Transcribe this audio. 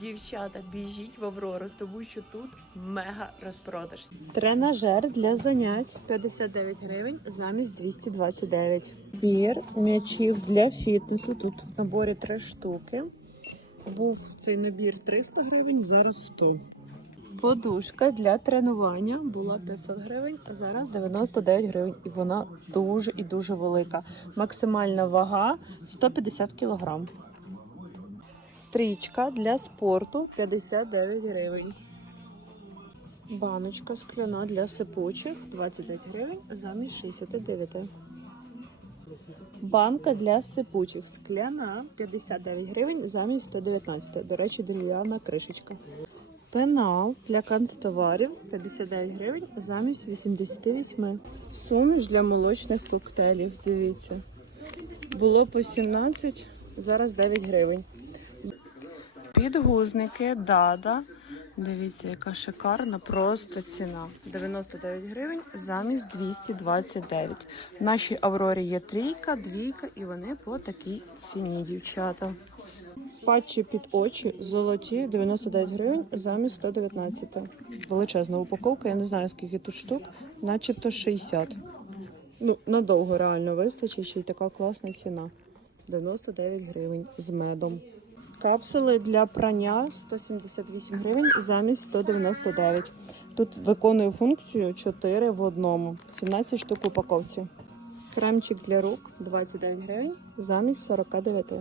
Дівчата, біжіть в Аврору, тому що тут мега розпродаж. Тренажер для занять 59 гривень замість 229. Бір м'ячів для фітнесу. Тут в наборі три штуки. Був цей набір 300 гривень, зараз 100. Подушка для тренування була 500 гривень, а зараз 99 гривень. І вона дуже і дуже велика. Максимальна вага 150 кг. Стрічка для спорту 59 гривень. Баночка скляна для сипучих 29 гривень замість 69. Банка для сипучих скляна 59 гривень замість 119. До речі, дерев'яна кришечка. Пенал для канцтоварів 59 гривень замість 88. Суміш для молочних коктейлів. Дивіться. Було по 17, зараз 9 гривень. Підгузники Дада. Дивіться, яка шикарна, просто ціна. 99 гривень замість 229. В нашій Аврорі є трійка, двійка, і вони по такій ціні, дівчата. Патчі під очі золоті 99 гривень замість 119. Величезна упаковка, я не знаю скільки тут штук, начебто 60. Ну, надовго реально вистачить, ще й така класна ціна. 99 гривень з медом. Капсули для прання 178 гривень замість 199. Тут виконує функцію 4 в одному. 17 штук в упаковці. Кремчик для рук 29 гривень замість 49.